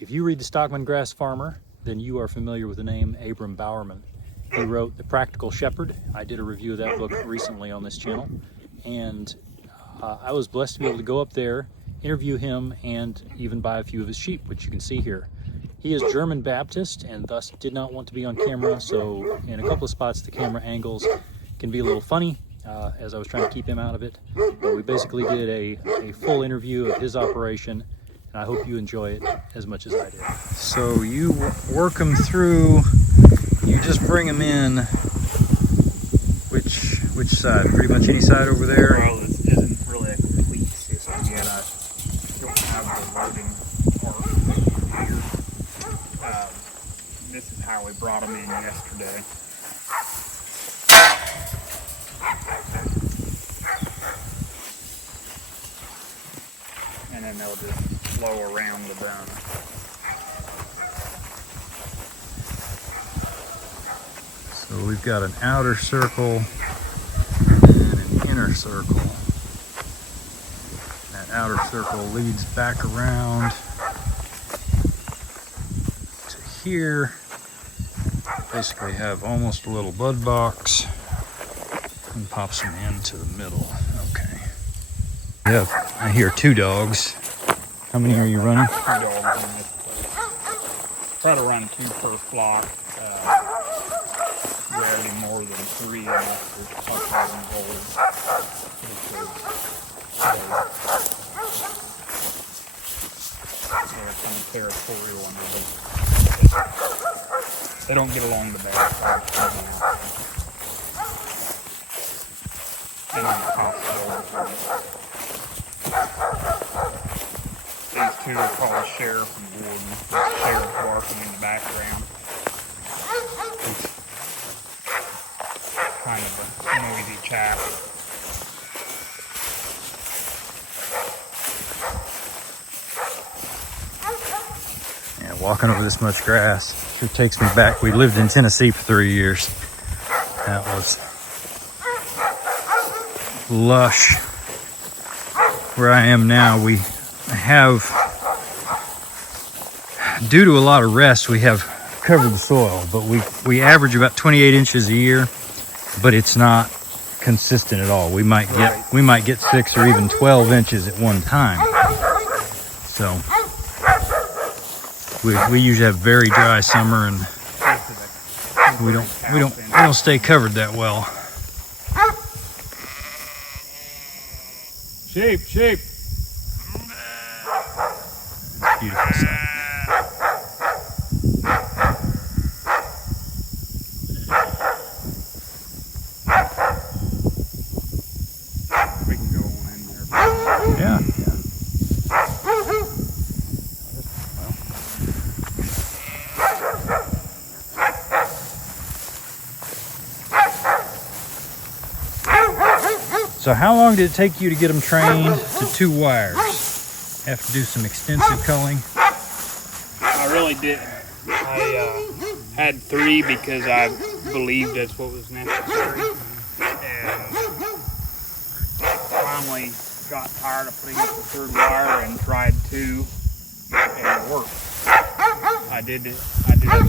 If you read The Stockman Grass Farmer, then you are familiar with the name Abram Bowerman. He wrote The Practical Shepherd. I did a review of that book recently on this channel, and I was blessed to be able to go up there, interview him, and even buy a few of his sheep, which you can see here. He is German Baptist and thus did not want to be on camera, so in a couple of spots the camera angles can be a little funny as I was trying to keep him out of it. But we basically did a full interview of his operation, and I hope you enjoy it as much as I did. So you work them through, you just bring them in, which side? Pretty much any side over there? Well, this isn't really a complete system yet. I don't have the loading part here. This is how we brought them in yesterday. And then they'll just flow around the bone. So we've got an outer circle and an inner circle. That outer circle leads back around to here. Basically have almost a little bud box and pops them into the middle. Okay. Yep, I hear 2 dogs. How many are you running? 2 dogs in this place. Try to run 2 per flock. Rarely more than 3 unless there's puppers involved. They're kind of territorial and they don't get along the best. And on the hospital. These 2 are called Sheriff and Warden. The sheriff barking in the background. Kind of a noisy chap. Yeah, walking over this much grass sure takes me back. We lived in Tennessee for 3 years. That was lush. Where I am now, we have, due to a lot of rest, we have covered the soil, but we average about 28 inches a year, but it's not consistent at all. We might get 6 or even 12 inches at one time. So we usually have very dry summer, and we don't stay covered that well. Sheep, sheep. It's a beautiful sight. We can go on in there. Yeah. So how long did it take you to get them trained to 2 wires? Have to do some extensive culling? I really didn't. I had 3 because I believed that's what was necessary. And finally got tired of putting up the 3rd wire and tried 2, and it worked. I did a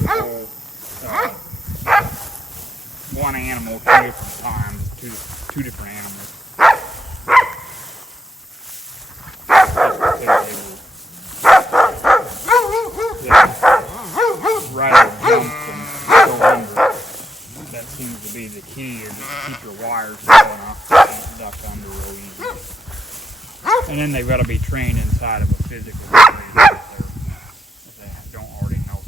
whole 1 animal 2 different times, two different animals. Rather jump and go under. That seems to be the key, is to keep your wires low enough so you can't duck under real easy. And then they've got to be trained inside of a physical training if they don't already know.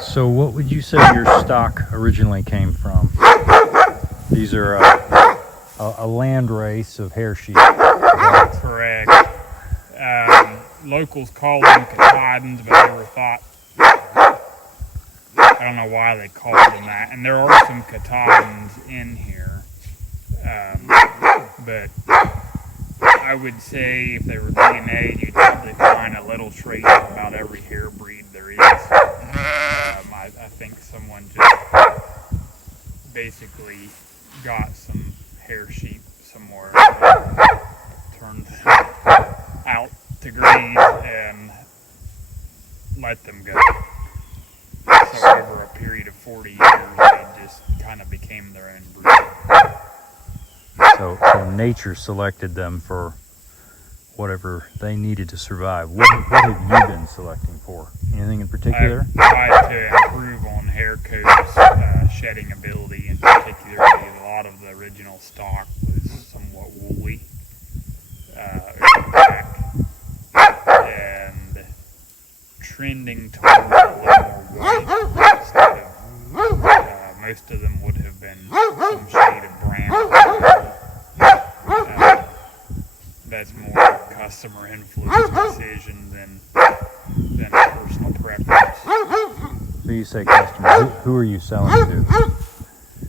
So what would you say your stock originally came from? These are a land race of hair sheep. Correct. Locals call them Katahdins, but I never thought, I don't know why they called them that. And there are some Katahdins in here. But I would say if they were DNA, you'd probably find a little trait of about every hair breed there is. I think someone just basically got some hair sheep somewhere, turned to graze and let them go. So over a period of 40 years, they just kind of became their own breed. So nature selected them for whatever they needed to survive. What have you been selecting for? Anything in particular? I've tried to improve on hair coat's shedding ability, in particular. A lot of the original stock was somewhat woolly back, and trending towards a little more white instead of most of them would have been some shade of brown. That's more a customer influence decision than a personal preference. So you say customer. Who are you selling to?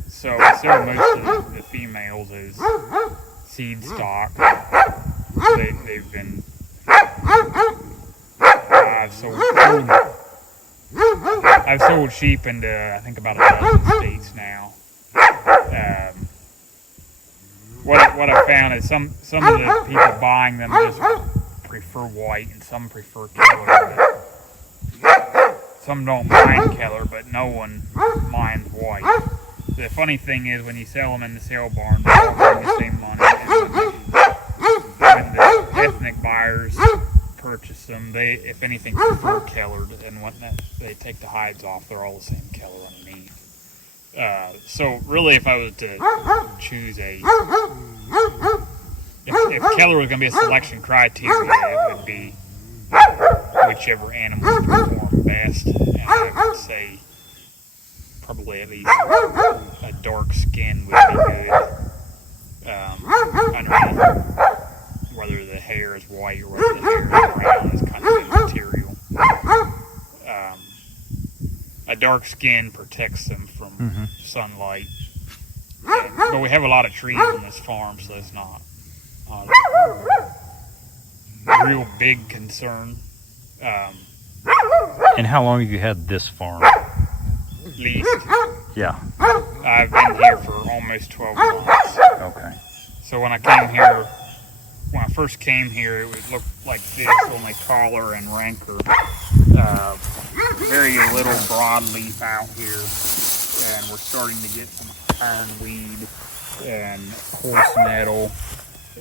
So I sell most of the females as seed stock. They've been I've sold sheep into, I think, about 11 states now. What I found is some of the people buying them just prefer white, and some prefer color. Some don't mind color, but no one minds white. The funny thing is, when you sell them in the sale barn, they all bring the same money. When the ethnic buyers purchase them, they, if anything, prefer colored, and when they take the hides off, they're all the same color underneath. So really, if I was to choose if color was going to be a selection criteria, it would be whichever animals perform best, and I would say probably at least a dark skin would be good underneath. Whether the hair is white or whether the hair is brown is kind of immaterial. A dark skin protects them from sunlight. But we have a lot of trees on this farm, so it's not a real big concern. And how long have you had this farm? At least. Yeah. I've been here for almost 12 months. Okay. So when I first came here, it would look like this, only taller and ranker. Very little broadleaf out here, and we're starting to get some ironweed and horse nettle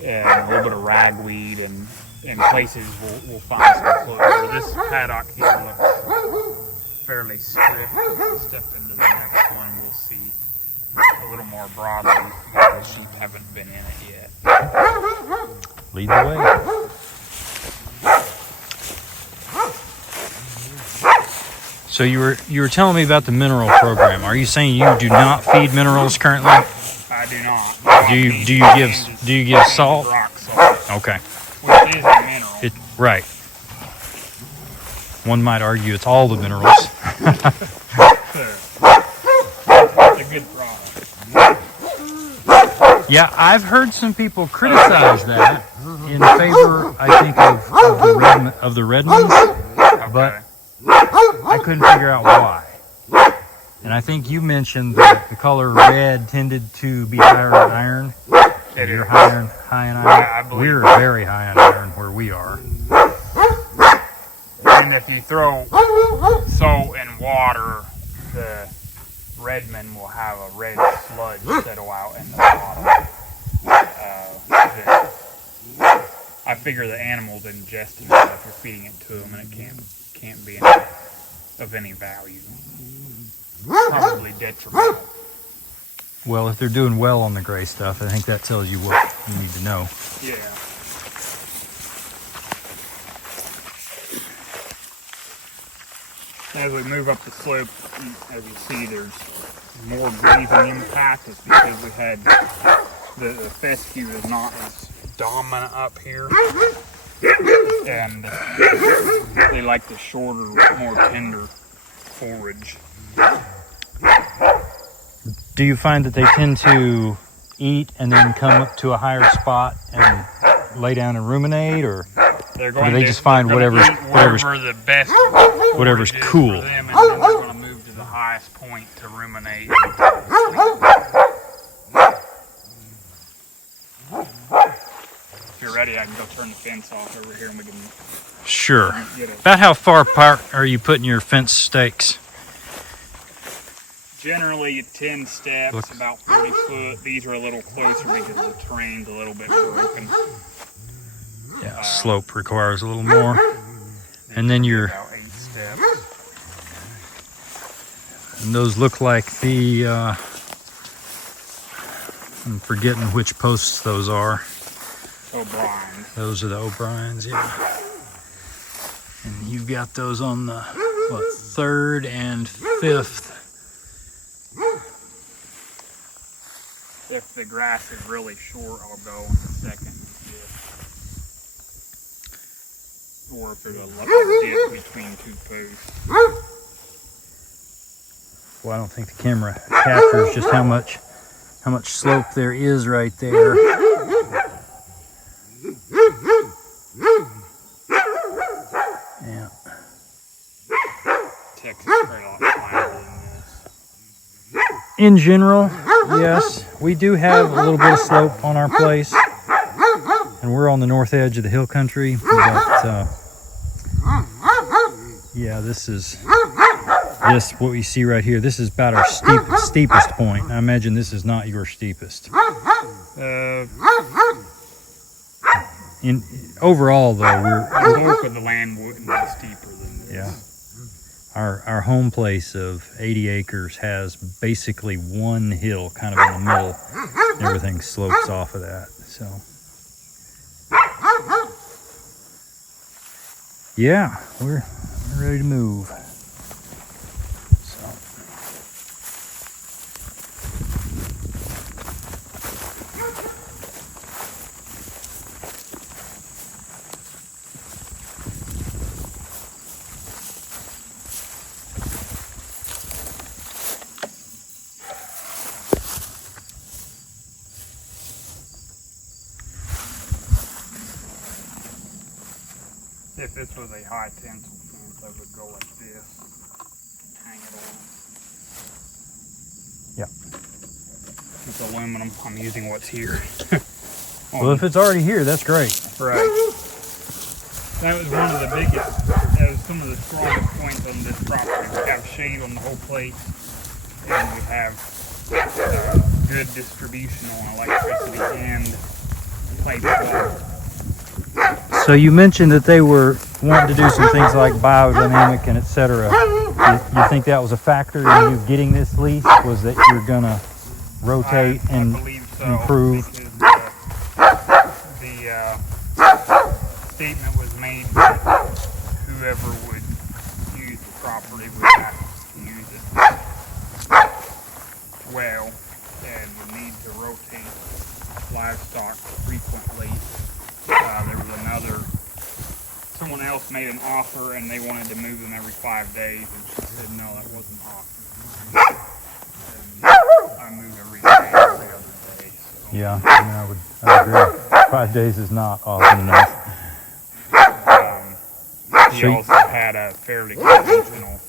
and a little bit of ragweed, and in places we'll find some clover. This paddock here looks fairly stripped. We'll step into the next one, we'll see a little more broadleaf. The sheep haven't been in it yet. Lead the way. So you were telling me about the mineral program. Are you saying you do not feed minerals currently? I do not. Do you give salt? Rock salt. Okay. Which is a mineral. Right. One might argue it's all the minerals. It's a good product. Yeah, I've heard some people criticize that in favor, I think, of the red ones, but I couldn't figure out why. And I think you mentioned that the color red tended to be higher in iron. You're high in iron. We're very high in iron where we are. And if you throw salt and water, the redmen will have a red sludge settle out in the bottom. I figure the animals ingest it if you're feeding it to them, and it can't be of any value. Probably detrimental. Well, if they're doing well on the gray stuff, I think that tells you what you need to know. Yeah. As we move up the slope, as you see, there's more grazing impact. It's because we had the fescue is not as dominant up here, and they like the shorter, more tender forage. Do you find that they tend to eat and then come up to a higher spot and lay down and ruminate, or They're or going do they to, just find they're going to whatever's eat wherever the best whatever's forage is cool? for them, and then they're going to move to the highest point to ruminate. If you're you're ready, I can go turn the fence off over here and we can Sure. get it. About how far apart are you putting your fence stakes? Generally 10 steps, Look. about 40 foot. These are a little closer because the terrain's a little bit broken. Yeah, slope requires a little more. And then About 8 steps. and those look like the, I'm forgetting which posts those are. O'Brien. Those are the O'Briens, yeah. And you've got those on the, what, 3rd and 5th. If the grass is really short, I'll go on the 2nd and 5th. Or if there's a dip between 2 posts. Well, I don't think the camera captures just how much slope there is right there. Yeah. Texas is very a lot flatter than this. In general, yes, we do have a little bit of slope on our place, and we're on the north edge of the hill country, but yeah, this what we see right here, this is about our steepest point. I imagine this is not your steepest. Overall though, the bulk of the land wouldn't be steeper than this. yeah. Our home place of 80 acres has basically one hill kind of in the middle. Everything slopes off of that. So, yeah, we're ready to move. So. If this was a high tensile fence, I would go like this, hang it on. Yeah. It's aluminum. I'm using what's here. Well, if it's already here, that's great. Right. That was one of the biggest, that was some of the strongest points on this property. We have shade on the whole place, and we have good distribution on electricity and pipe water. So you mentioned that they were wanting to do some things like biodynamic and etc. You think that was a factor in you getting this lease? Was that you're gonna rotate and I believe so, improve? because the statement was made that whoever would use the property would have to use it well and would need to rotate livestock frequently. There was someone else made an offer and they wanted to move them every 5 days, and she said no, that wasn't offered. And I move every day, every other day. So. Yeah, I mean, I agree. 5 days is not often enough. He also had a fairly conventional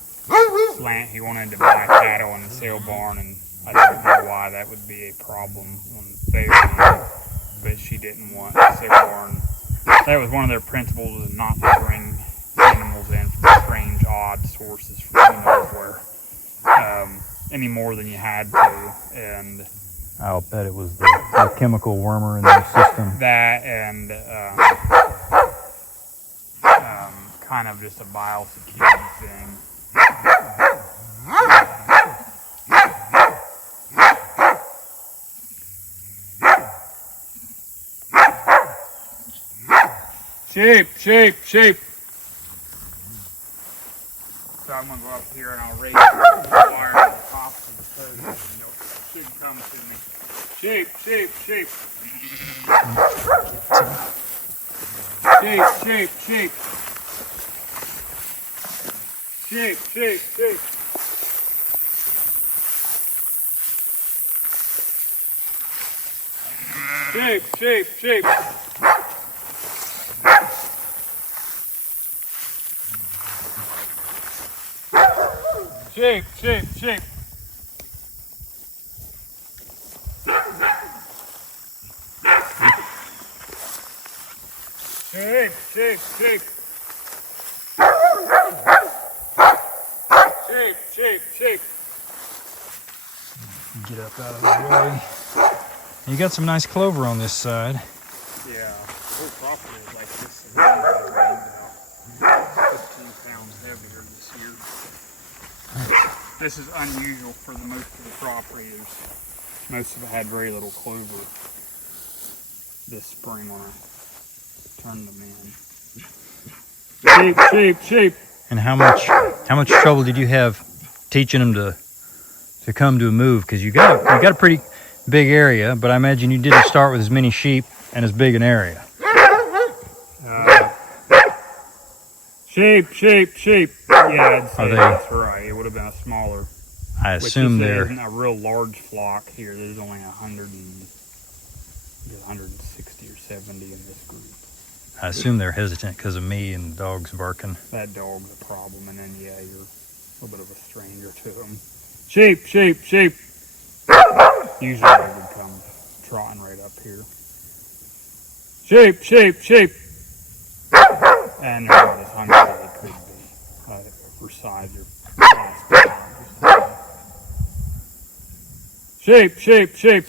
slant. He wanted to buy cattle in a sale barn, and I don't know why that would be a problem on their end, but she didn't want a sale barn. That was one of their principles, is not to bring animals in from strange, odd sources from who knows where, any more than you had to. And I'll bet it was the chemical wormer in their system. that, and kind of just a biosecurity thing. Sheep. So I'm gonna go up here and I'll raise the wire on the top of the post, and they'll should come to me. Sheep. Sheep. Sheep, sheep, sheep. Sheep, sheep, sheep. Get up out of the way. You got some nice clover on this side. Yeah, whole property is like this. And about 15 pounds heavier this year. This is unusual for the most of the property. Most of it had very little clover this spring when I turned them in. Sheep, sheep, sheep. And how much trouble did you have teaching them to come to a move? Because you got a pretty big area, but I imagine you didn't start with as many sheep and as big an area. Sheep, sheep, sheep. Yeah, I'd say that's right. It would have been a smaller. I assume there isn't a real large flock here. There's only 160 or 70 in this group. I assume they're hesitant because of me and the dogs barking. That dog's a problem, and then yeah, you're a little bit of a stranger to them. Sheep, sheep, sheep. Usually they would come trotting right up here. Sheep, sheep, sheep. And they're not as hungry as they could be for size or last time. Sheep, sheep, sheep.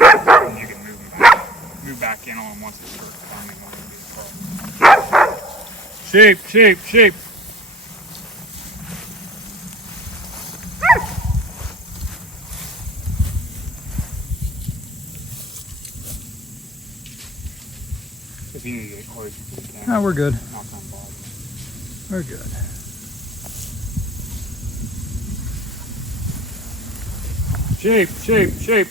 And you can move back in on them once they start coming. Sheep, sheep, sheep. If you need to get close, you can. No, we're good. Not gonna bother you. We're good. Sheep, sheep, sheep.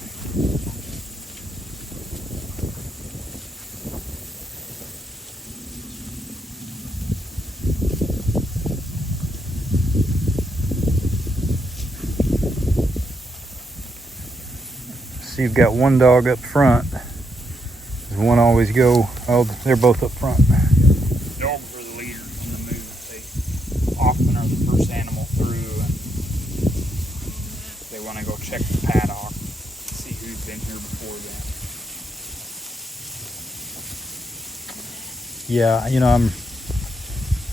So you've got one dog up front. Does one always go? Oh, they're both up front. Dogs are the leaders in the move. They often are the first animal through, and they want to go check the paddock, see who's been here before them. Yeah, you know,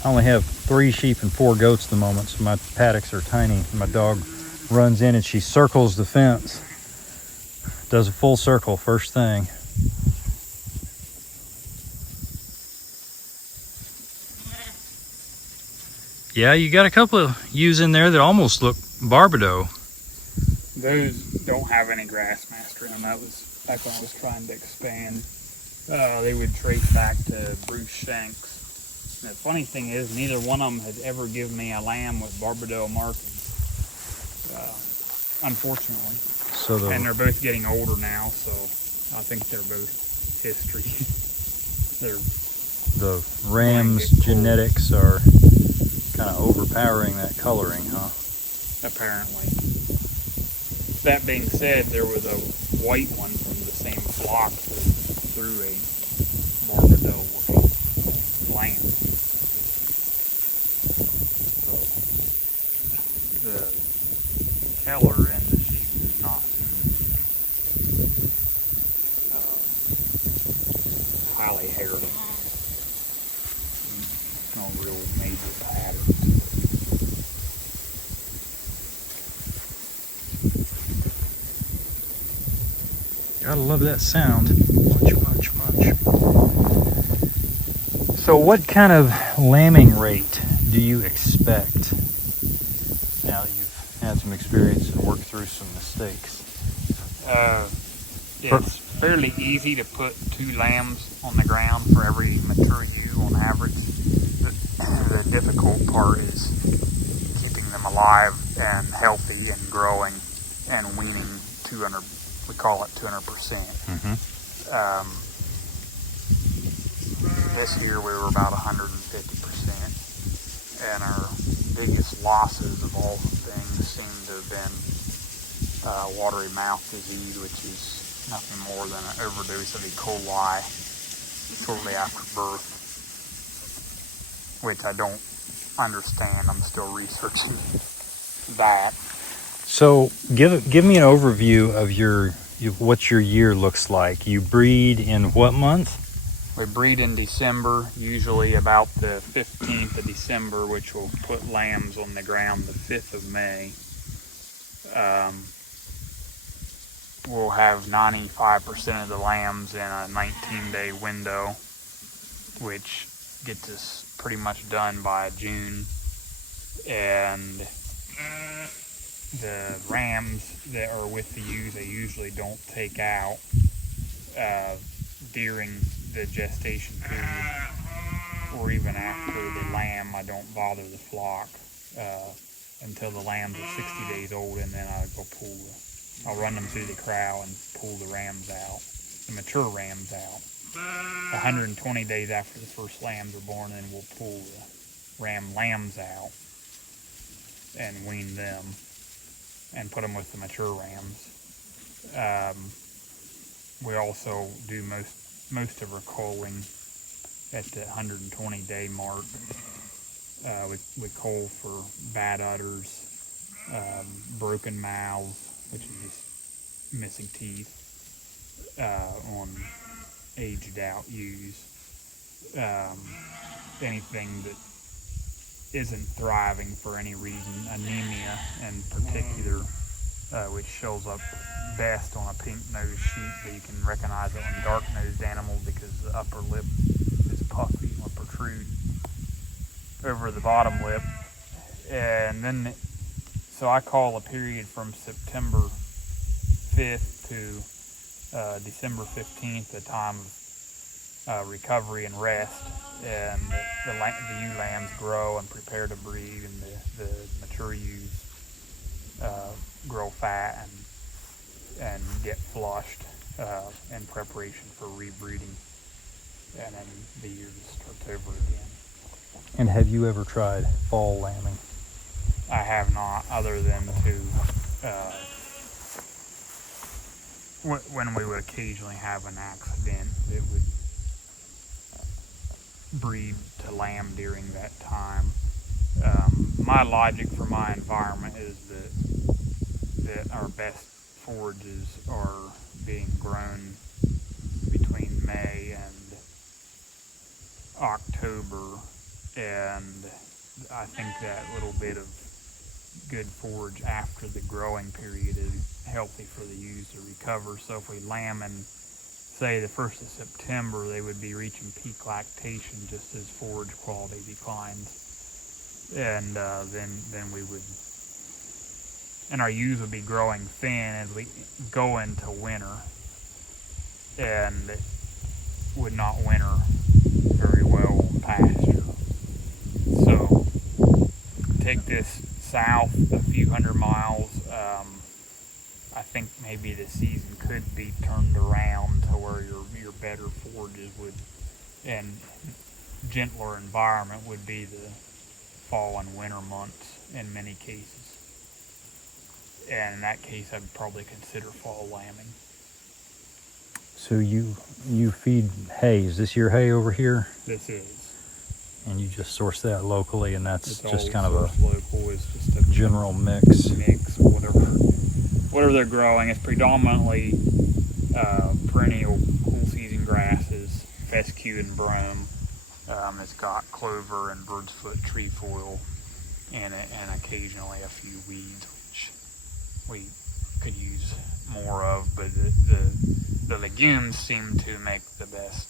I only have 3 sheep and 4 goats at the moment, so my paddocks are tiny. My dog runs in and she circles the fence. Does a full circle first thing. Yeah, you got a couple of ewes in there that almost look Barbados. Those don't have any Grassmaster in them. That was back when I was trying to expand. They would trace back to Bruce Shanks. And the funny thing is, neither one of them has ever given me a lamb with Barbados markings, unfortunately. And they're both getting older now, so I think they're both history. The Rams genetics are kind of overpowering that coloring, huh? Apparently. That being said, there was a white one from the same flock that threw a Barbados lamb. So the color in the sheep does not seem to be highly hairy. No real major pattern. Gotta love that sound. Munch, munch, munch. So what kind of lambing rate do you expect now that you've had some experience and worked through some mistakes? It's fairly easy to put 2 lambs on the ground for every mature ewe on average. The difficult part is keeping them alive and healthy and growing and weaning 200. We call it 200%. Mm-hmm. This year we were about 150%, and our biggest losses of all things seem to have been watery mouth disease, which is nothing more than an overdose of E. coli shortly after birth, which I don't understand. I'm still researching that. So give me an overview of what your year looks like. You breed in what month? We breed in December, usually about the 15th of December, which will put lambs on the ground the 5th of May. We'll have 95% of the lambs in a 19-day window, which gets us pretty much done by June. And the rams that are with the ewes, they usually don't take out during the gestation period, or even after the lamb. I don't bother the flock until the lambs are 60 days old, and then I go I'll run them through the corral and pull the rams out, the mature rams out. 120 days after the first lambs are born, then we'll pull the lambs out and wean them and put them with the mature rams. We also do most of our culling at the 120 day mark. We cull for bad udders, broken mouths, which is just missing teeth, on aged out ewes. Anything that isn't thriving for any reason, anemia in particular, which shows up best on a pink-nosed sheep, but you can recognize it on dark-nosed animals because the upper lip is puffy or protrude over the bottom lip. And then, so I call a period from September 5th to December 15th a time of recovery and rest, and the ewe lambs grow and prepare to breed, and the mature ewes grow fat and get flushed in preparation for rebreeding, and then the year just starts over again. And have you ever tried fall lambing? I have not, other than to when we would occasionally have an accident that would breed to lamb during that time. My logic for my environment is that our best forages are being grown between May and October, and I think that little bit of good forage after the growing period is healthy for the ewes to recover. So if we lamb in, say, the 1st of September, they would be reaching peak lactation just as forage quality declines, and then we would, and our ewes would be growing thin as we go into winter, and would not winter very well on pasture. So take this south a few hundred miles. I think maybe the season could be turned around to where your better forages would, and gentler environment would be the fall and winter months in many cases. And in that case, I'd probably consider fall lambing. So you feed hay. Is this your hay over here? This is. And you just source that locally, and that's It's just all kind of a local. Is just a general mix. Whatever they're growing. It's predominantly perennial cool season grasses, fescue and brome. It's got clover and bird's foot trefoil in it, and occasionally a few weeds, which we could use more of, but the legumes seem to make the best.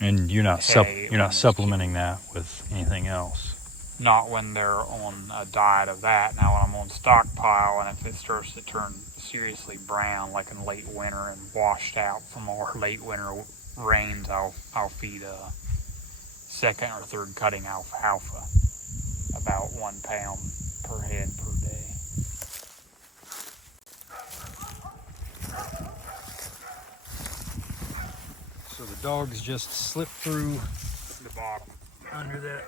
And you're not hay you're not supplementing that with anything else. Not when they're on a diet of that. Now when I'm on stockpile, and if it starts to turn seriously brown, like in late winter and washed out from our late winter rains, I'll feed a second or third cutting alfalfa, about 1 pound per head per day. So the dogs just slip through The bottom. under that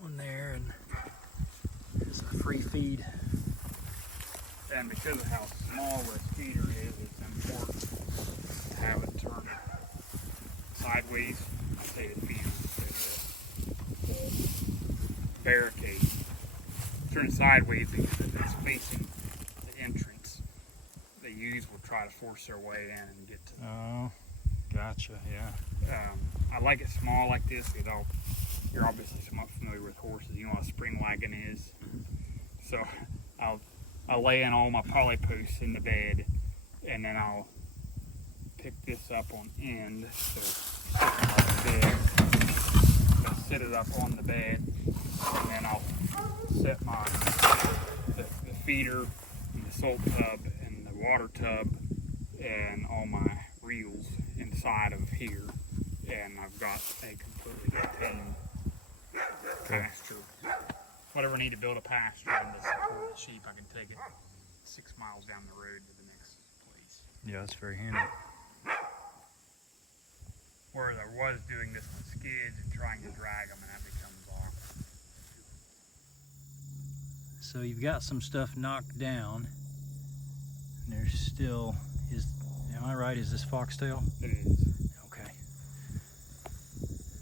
one there, and it's a free feed. And because of how small this feeder is, it's important to have it turned sideways. I say the feeder, the barricade. Turn it sideways because if it's facing the entrance, the ewes will try to force their way in and get to Oh, gotcha, yeah. I like it small like this because you're obviously somewhat familiar with horses. You know what a spring wagon is. So I'll lay in all my poly posts in the bed, and then I'll pick this up on end. So like this. I'll sit it up on the bed, and then I'll set the feeder and the salt tub and the water tub and all my reels inside of here, and I've got a completely contained pasture. Whatever I need to build a pasture and to support the sheep, I can take it 6 miles down the road to the next place. Yeah, that's very handy. Whereas I was doing this with skids and trying to drag them, and that becomes awkward. So you've got some stuff knocked down, and there's still, am I right, is this foxtail? It is. Okay.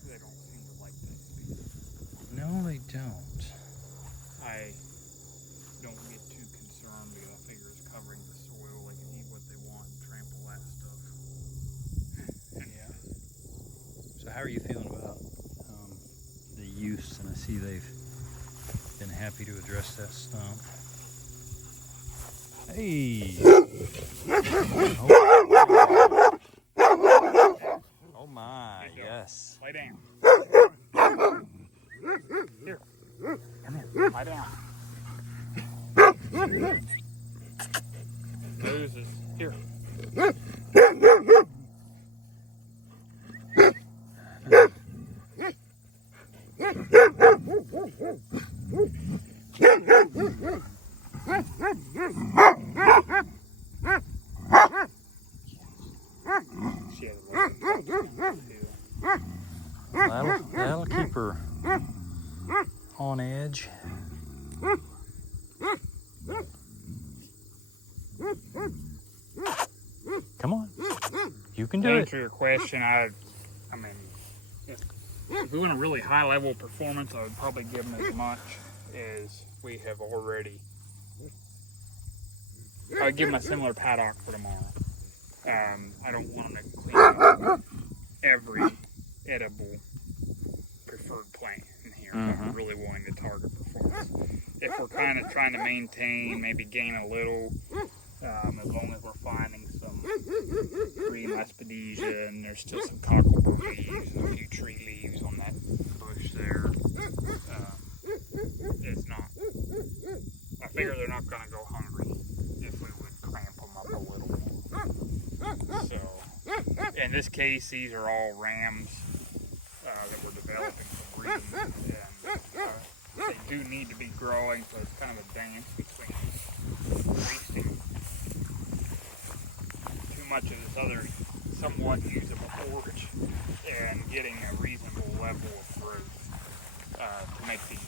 They don't seem to like that speed. No, they don't. I don't get too concerned because I figure it's covering the soil. They can eat what they want and trample that stuff. Yeah. So how are you feeling about the use? And I see they've been happy to address that stump. Hey! Oh my, yes. Lay down. Here. Come here. Lie down. Nose is here. She has a That'll keep her on edge. Come on, you can do To it. answer your question, I mean, if we want a really high level of performance, I would probably give them as much as we have already. I would give them a similar paddock for tomorrow. I don't want them to clean every edible preferred plant in here. I'm really wanting to target performance. If we're kind of trying to maintain, maybe gain a little, as long as we're finding some green Lespedesia and there's still some cocklebur leaves and a few tree leaves on that bush there, it's not. I figure they're not going to go hungry if we would cramp them up a little more. So, in this case, these are all rams that we're developing for breeding, and they do need to be growing, so it's kind of a dance between wasting too much of this other somewhat usable forage and getting a reasonable level of growth to make these